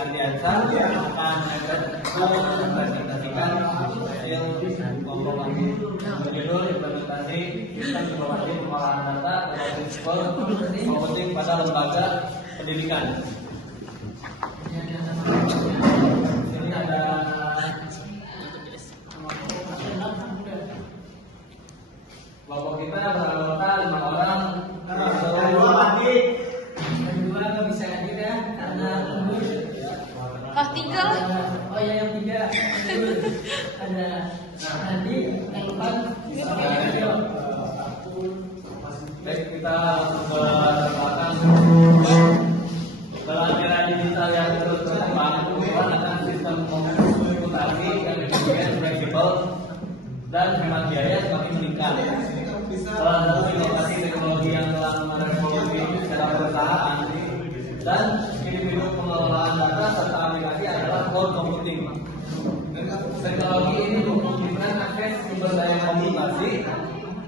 Ardiansa akan mempresentasikan hasil kompilasi berjudul implementasi sistem informasi pengolahan data dalam prinsipal komputing pada lembaga pendidikan. Ini ada kelompok kita beranggota 5 orang. Kedua nggak bisa hadir ya karena lembur. Oh, 3 lah. Oh ya, yang 3 ada nanti yang 4 bisa video. Baik, kita berkembang dalam era digital yang terus berkembang, menggunakan sistem komputasi yang efisien, fleksibel, dan hemat biaya semakin meningkat. Salah satu inovasi teknologi yang telah merevolusi secara perusahaan dan individu pengelolaan data serta aplikasi adalah cloud computing. Teknologi ini memungkinkan akses sumber daya komputasi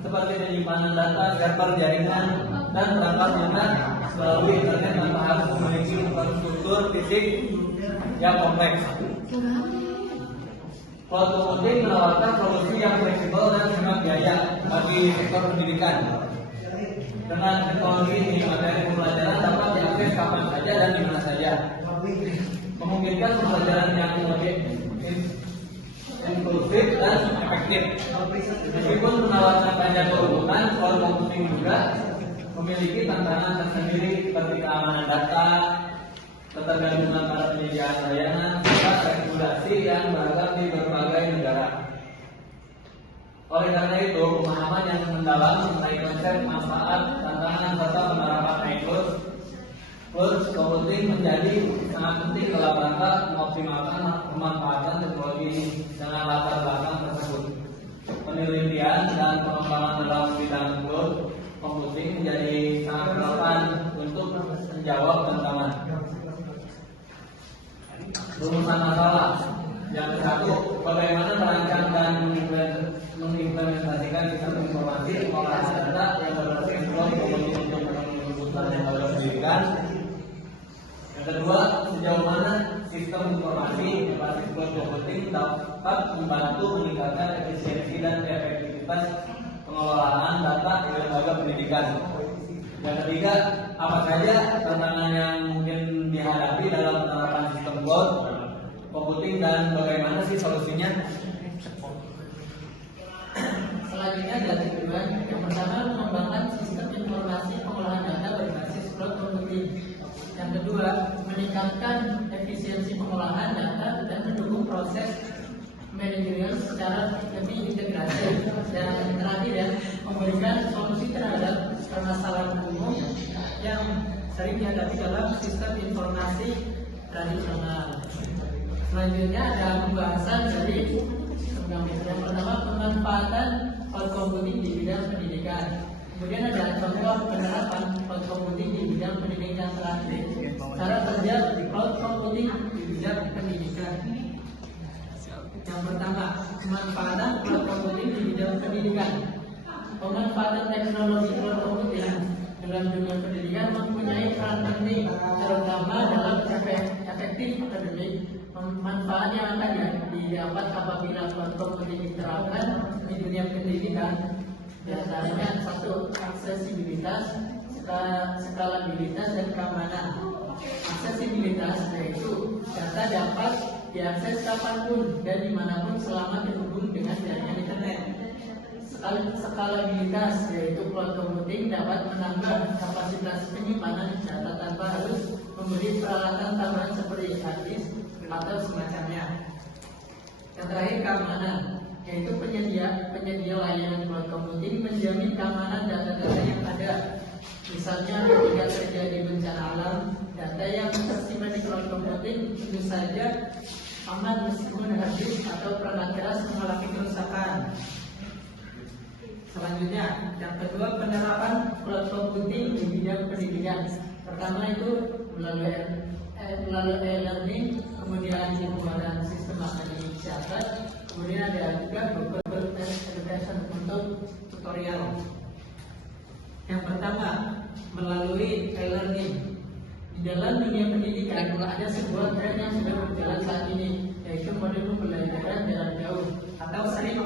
seperti penyimpanan data, server jaringan, dan perangkat lunak melalui internet tanpa harus memiliki infrastruktur fisik yang kompleks. Cloud computing menawarkan solusi yang fleksibel dan hemat biaya bagi sektor pendidikan. Dengan teknologi ini, materi pembelajaran dapat diakses kapan saja dan di mana saja, memungkinkan pembelajaran yang lebih inklusif dan efektif. Meskipun menawarkan banyak keuntungan, cloud computing juga memiliki tantangan tersendiri seperti keamanan data, ketergantungan pada penyediaan layanan, serta regulasi yang beragam di berbagai negara. Oleh karena itu, pemahaman yang mendalam mengenai konsep, manfaat, tantangan, serta penerapan cloud computing menjadi sangat penting dalam rangka mengoptimalkan pemanfaatan teknologi ini dengan latar belakang tersebut. Penelitian dan pengembangan dalam bidang cloud computing menjadi sangat relevan untuk menjawab tantangan. Rumusan masalah yang satu, bagaimana merancang dan mengimplementasikan sistem informasi pengolahan data yang berbasis cloud computing untuk menunjukkan lembaga pendidikan. Yang kedua, sejauh mana sistem informasi berbasis cloud computing dapat membantu meningkatkan efisiensi dan efektivitas pengelolaan data di lembaga pendidikan. Yang ketiga, apa saja tantangan yang mungkin dihadapi dalam penerapan sistem cloud computing dan bagaimana sih solusinya? Selanjutnya adalah tujuan. Yang pertama, mengembangkan sistem informasi pengolahan data berbasis cloud computing. Yang kedua, meningkatkan efisiensi pengolahan data dan mendukung proses manajerial secara lebih integrasi. Dan yang terakhir ya, memberikan solusi terhadap permasalahan umum yang sering dihadapi dalam sistem informasi tradisional. Selanjutnya ada pembahasan dari yang pertama, pemanfaatan cloud computing di bidang pendidikan. Kemudian ada contoh penerapan cloud computing di bidang pendidikan terakhir. Cara kerja cloud computing di bidang pendidikan. Yang pertama, pemanfaatan cloud computing di bidang pendidikan. Pemanfaatan teknologi cloud computing dalam dunia pendidikan mempunyai peran penting, terutama dalam efektif akademik. Manfaat yang akan didapat apabila cloud computing diterapkan di dunia pendidikan diantaranya satu, aksesibilitas, skalabilitas, dan keamanan. Aksesibilitas yaitu data dapat diakses kapanpun dan dimanapun selama terhubung dengan jaringan internet. Skalabilitas yaitu cloud computing dapat menambah kapasitas penyimpanan data tanpa harus membeli peralatan tambahan seperti hard disk atau semacamnya. Yang terakhir, keamanan yaitu penyedia layanan cloud computing menjamin keamanan data-data yang ada. Misalnya ketika terjadi bencana alam, data yang tersimpan di cloud computing tentu saja aman meskipun hard disk atau perangkat keras mengalami kerusakan. Selanjutnya, yang kedua, penerapan cloud computing di bidang pendidikan. Pertama itu melalui e-learning, kemudian pembuatan sistem akademik catat, kemudian ada juga Google Education untuk tutorial. Yang pertama, melalui e-learning. Di dalam dunia pendidikan ada sebuah tren yang metode pembelajaran jarak jauh atau sering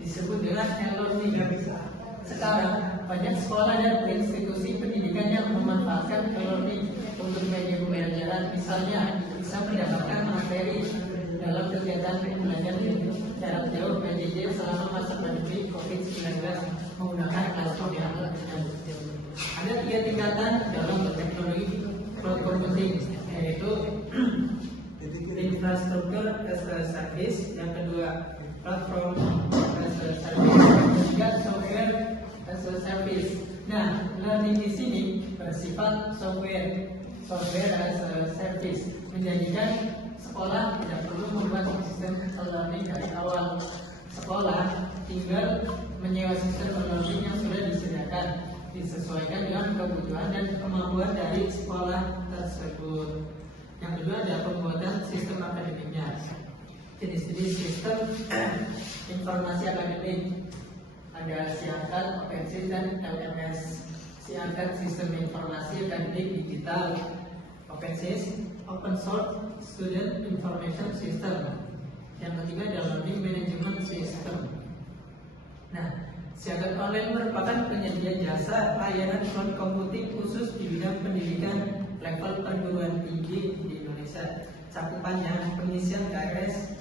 disebut dengan e-learning. Sekarang banyak sekolah dan institusi pendidikan yang memanfaatkan e-learning untuk media pembelajaran. Misalnya bisa mendapatkan materi dalam kegiatan pembelajaran jarak jauh PJJ selama masa pandemi COVID-19 menggunakan platform yang ada. Ada 3 tingkatan dalam teknologi cloud computing, yaitu infrastruktur as a service, yang kedua platform as a service, dan juga software as a service. Nah, learning di sini bersifat software as a service, menjadikan sekolah tidak perlu membuat sistem learning dari awal. Sekolah tinggal menyewa sistem learning yang sudah disediakan, disesuaikan dengan kebutuhan dan kemampuan dari sekolah tersebut. Yang kedua adalah pembuatan sistem akademiknya. Jenis-jenis sistem informasi akademik ada SIANKAT, OpenSys, dan LMS. SIANKAT sistem informasi akademik digital, OpenSys Open Source Student Information System. Yang ketiga adalah Learning Management System. Nah, SIANKAT online merupakan penyedia jasa layanan cloud computing khusus di bidang pendidikan level perguruan tinggi di Indonesia. Cakupannya pengisian KRS,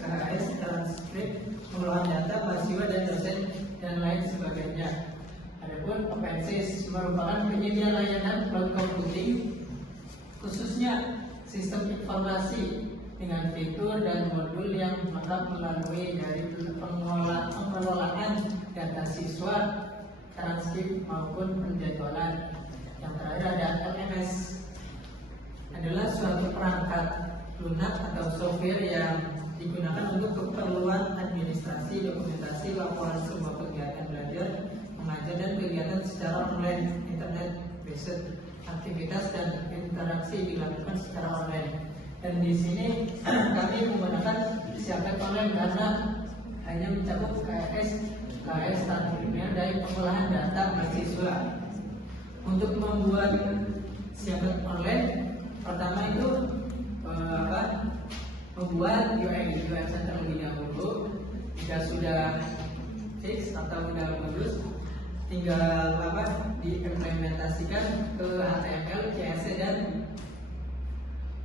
transkrip, pengolahan data mahasiswa dan dosen, dan lain sebagainya. Adapun OpenSys merupakan penyedia layanan cloud computing khususnya sistem informasi dengan fitur dan modul yang lengkap melalui dari pengelolaan data siswa, transkrip maupun penjadwalan. Yang terakhir ada LMS, adalah suatu perangkat lunak atau software yang digunakan untuk keperluan administrasi, dokumentasi, laporan semua kegiatan belajar, mengajar, dan kegiatan secara online, internet based aktivitas dan interaksi dilakukan secara online. Dan di sini kami menggunakan SIANKAT online karena hanya mencakup KS standarnya dari pengolahan data mahasiswa. Untuk membuat SIANKAT online, pertama itu membuat UI terlebih dahulu. Jika sudah fix atau sudah bagus, tinggal diimplementasikan ke HTML, CSS, dan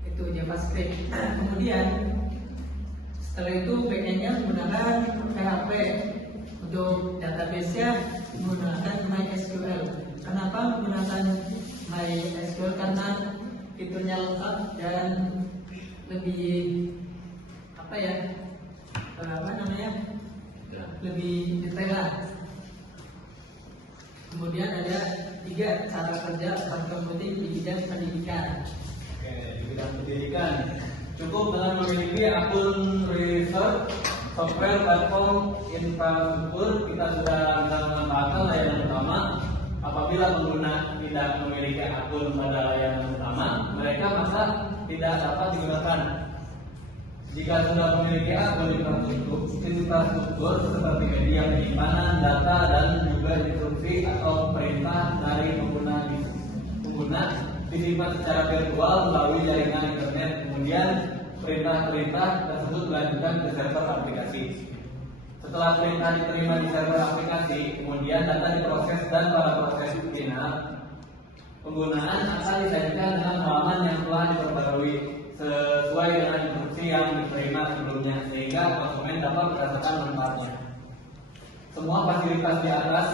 itu JavaScript. Kemudian setelah itu backendnya menggunakan PHP. Untuk database-nya menggunakan MySQL. Kenapa menggunakan MySQL? Karena fiturnya lengkap dan lebih lebih detail lah. Kemudian ada 3 cara kerja cloud computing di bidang pendidikan. Oke, di bidang pendidikan cukup dengan memiliki akun research, software, platform, infrastruktur, kita sudah bisa memanfaatkan layanan utama. Apabila pengguna tidak memiliki akun pada layanan utama, mereka maka tidak dapat digunakan. Jika sudah memiliki akun infrastruktur seperti media penyimpanan data dan juga instruksi atau perintah dari pengguna disimpan secara virtual melalui jaringan internet. Kemudian perintah-perintah tersebut dilanjutkan ke server aplikasi. Setelah perintah diterima di server aplikasi, kemudian data diproses dan pada proses final penggunaan akan disajikan dengan halaman yang telah diperbarui sesuai dengan instruksi yang diterima sebelumnya, sehingga konsumen dapat merasakan manfaatnya. Semua fasilitas di atas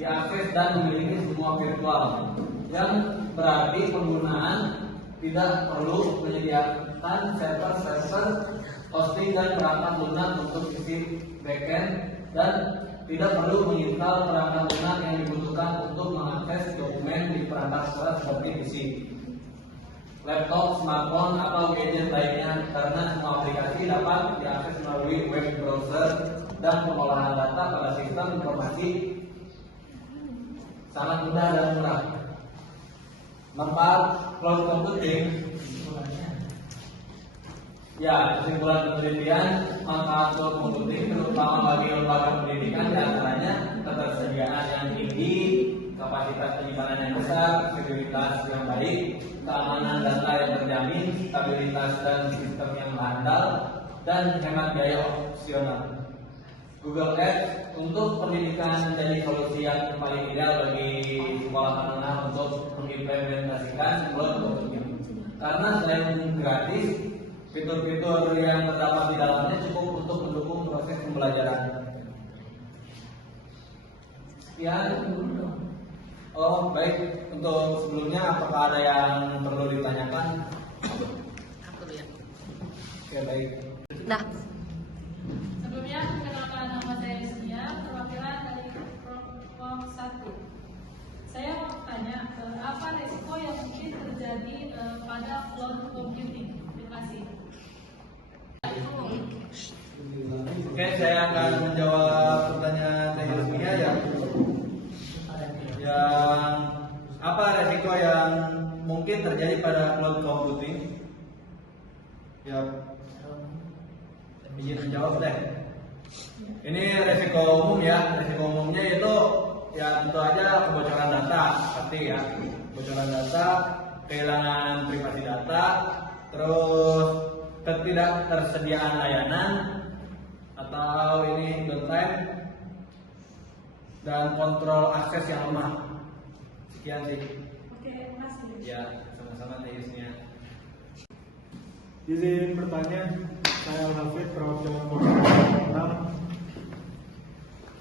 diakses dan memiliki semua virtual, yang berarti penggunaan tidak perlu menyediakan server hosting dan perangkat lunak untuk isi backend, dan tidak perlu menginstal perangkat lunak yang dibutuhkan untuk mengakses dokumen di perangkat sekolah seperti PC, laptop, smartphone, atau gadget lainnya, karena semua aplikasi dapat diakses melalui web browser dan pengolahan data pada sistem informasi sangat mudah dan murah. Manfaat cloud computing. Ya, kesimpulan penelitian, manfaat cloud computing terutama bagi lembaga pendidikan diantaranya ketersediaan yang tinggi, kapasitas penyimpanan yang besar, aksesibilitas yang baik, keamanan data yang terjamin, stabilitas dan sistem yang handal, dan hemat biaya opsional. Google Ads untuk pendidikan menjadi solusi yang paling ideal bagi sekolah menengah untuk mengimplementasikan cloud computing. Karena selain gratis, fitur-fitur yang terdapat di dalamnya cukup untuk mendukung proses pembelajaran. Sekian. Oh baik, untuk sebelumnya apakah ada yang perlu ditanyakan? Oke baik. Dah. Sebelumnya, perkenalkan nama saya Yusnia, perwakilan dari Kelompok 1. Saya mau bertanya, apa resiko yang mungkin terjadi pada cloud computing? Terima kasih. Oke, saya akan menjawab pertanyaan dari Yusnia yang apa resiko yang mungkin terjadi pada cloud computing? Ya, izin menjawab deh. Ini resiko umum ya. Resiko umumnya itu ya tentu aja kebocoran data, pasti ya. Kebocoran data, kehilangan privasi data, terus ketidaktersediaan layanan atau ini downtime dan kontrol akses yang lemah. Sekian sih. Oke, terima kasih. Ya, sama-sama Yusnia. Izin bertanya, saya Al-Hafid, perwakilan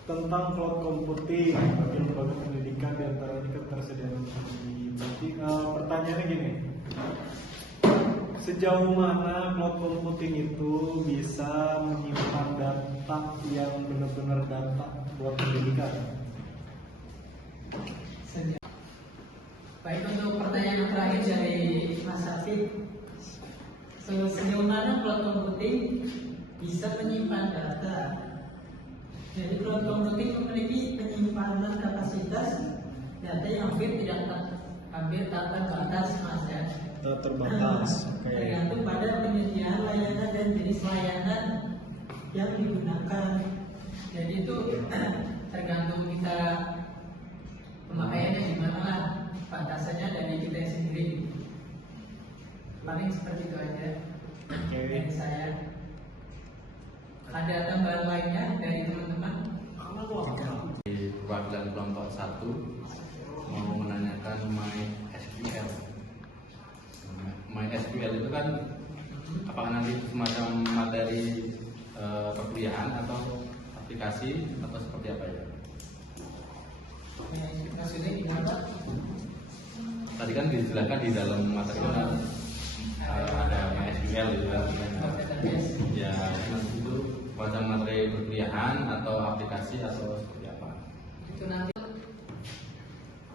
tentang cloud computing bagi lembaga pendidikan di antaranya ketersediaan informasi. Pertanyaannya gini, sejauh mana cloud computing itu bisa menyimpan data yang benar-benar data buat pendidikan? Baik, untuk pertanyaan yang terakhir dari Mas Hafid, sejauh mana cloud computing bisa menyimpan data? Jadi cloud computing memiliki penyimpanan kapasitas data yang hampir tak terbatas, Mas ya. Terbatas. Tergantung pada penyediaan layanan dan jenis layanan yang digunakan. Jadi itu tergantung kita pemakaiannya gimana lah, batasannya dari kita sendiri. Paling seperti itu aja dari saya. Ada tambahan lainnya dari teman-teman? Di perwakilan kelompok 1 mau menanyakan MySQL. MySQL itu kan apakah nanti semacam materi perkuliahan atau aplikasi atau seperti apa ya? Maksudnya gimana? Tadi kan dijelaskan di dalam materi kan ada MySQL gitu kan. Ya, itu macam materi perkuliahan atau aplikasi atau seperti apa? Itu nanti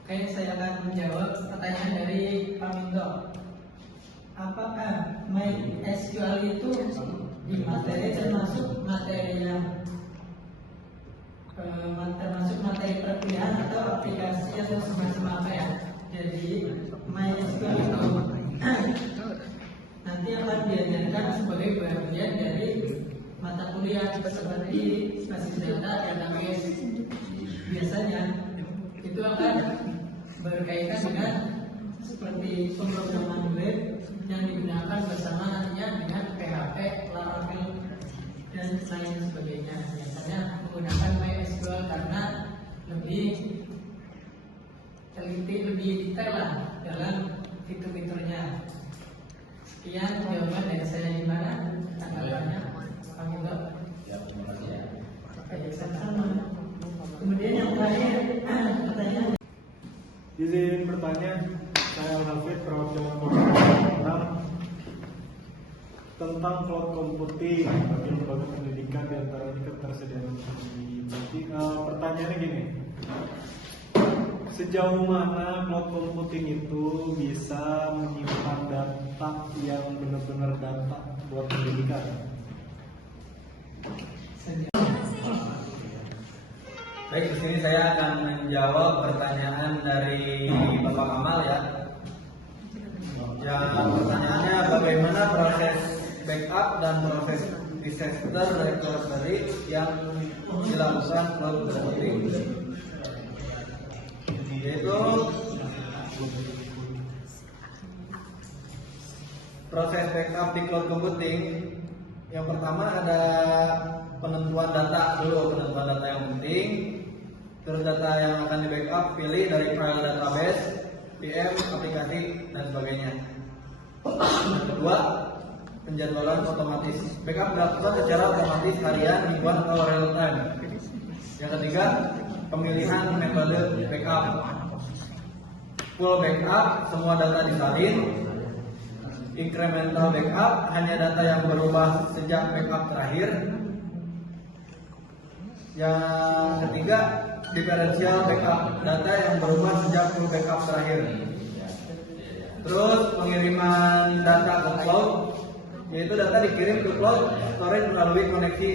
kayak saya akan menjawab pertanyaan dari Pak Minto. Apakah MySQL itu di materi termasuk materi yang termasuk materi perkuliahan atau aplikasi atau semacam apa ya? Jadi MySQL itu nanti akan diajarkan sebagai bagian dari mata kuliah seperti basis data, database. Biasanya itu akan berkaitan dengan seperti pemrograman web yang digunakan bersama nantinya dengan PHP, Laravel dan lain sebagainya. Biasanya menggunakan MySQL karena lebih teliti, lebih detail lah dalam fitur-fiturnya. Sekian jawaban dari saya. Gimana tanggapannya? Pak Minto? Ya, terima kasih ya. Oke, sama. Kemudian yang terakhir pertanyaan. Izin bertanya, saya Al-Hafid, perwakilan kelompok tentang cloud computing bagi lembaga pendidikan di antaranya ketersediaan informasi. Pertanyaannya gini, sejauh mana cloud computing itu bisa menyimpan data yang benar-benar data buat pendidikan? Baik, di sini saya akan menjawab pertanyaan dari Bapak Kamal ya. Yang pertanyaannya bagaimana proses backup dan proses disaster recovery yang dilakukan cloud computing. Yaitu proses backup di cloud computing Yang pertama ada penentuan data dulu, penentuan data yang penting. Terus data yang akan di backup pilih dari file database, VM, aplikasi dan sebagainya. Yang kedua, penjadwalan otomatis. Backup dilakukan secara otomatis harian, mingguan atau real time. Yang ketiga, pemilihan metode backup. Full backup, semua data disalin. Incremental backup, hanya data yang berubah sejak backup terakhir. Yang ketiga, differential backup, data yang berubah sejak full backup terakhir. Terus pengiriman data ke cloud, yaitu data dikirim ke cloud storage melalui koneksi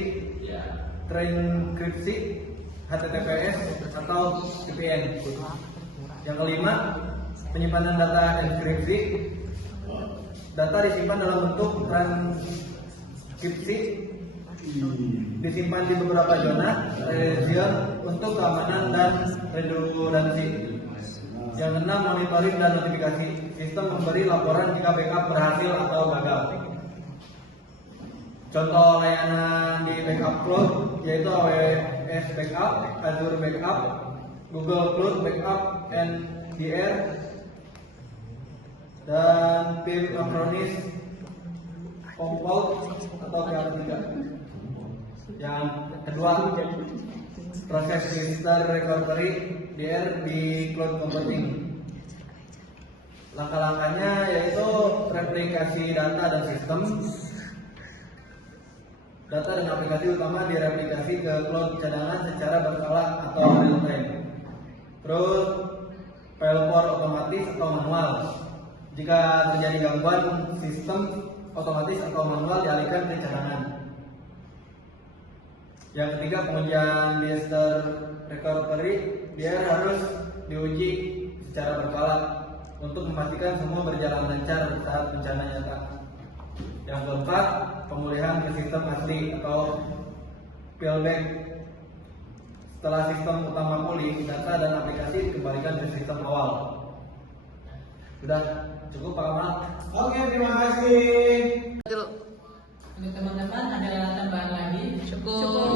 terenkripsi HTTPS atau VPN. Yang kelima, penyimpanan data enkripsi. Data disimpan dalam bentuk transkripsi, disimpan di beberapa zona region untuk keamanan dan redundansi. Yang keenam, monitoring dan notifikasi. Sistem memberi laporan jika backup berhasil atau gagal. Contoh layanan di backup cloud yaitu AWS Backup, Azure Backup, Google Cloud Backup, NDR, dan PIM Acronis Compose atau pihak ketiga. Yang kedua, proses register recovery DR di cloud computing. Langkah-langkahnya yaitu replikasi data dan sistem. Data dan aplikasi utama direplikasi ke cloud cadangan secara berkala atau real time. Terus failover otomatis atau manual. Jika terjadi gangguan sistem, otomatis atau manual dialihkan ke cadangan. Yang ketiga, pengujian disaster recovery, dia harus diuji secara berkala untuk memastikan semua berjalan lancar saat bencana nyata. Yang keempat, pemulihan ke sistem asli atau fallback. Setelah sistem utama pulih, data dan aplikasi dikembalikan ke sistem awal. Sudah cukup Pak Kamal? Oke, terima kasih. Untuk teman-teman ada tambahan lagi? Cukup.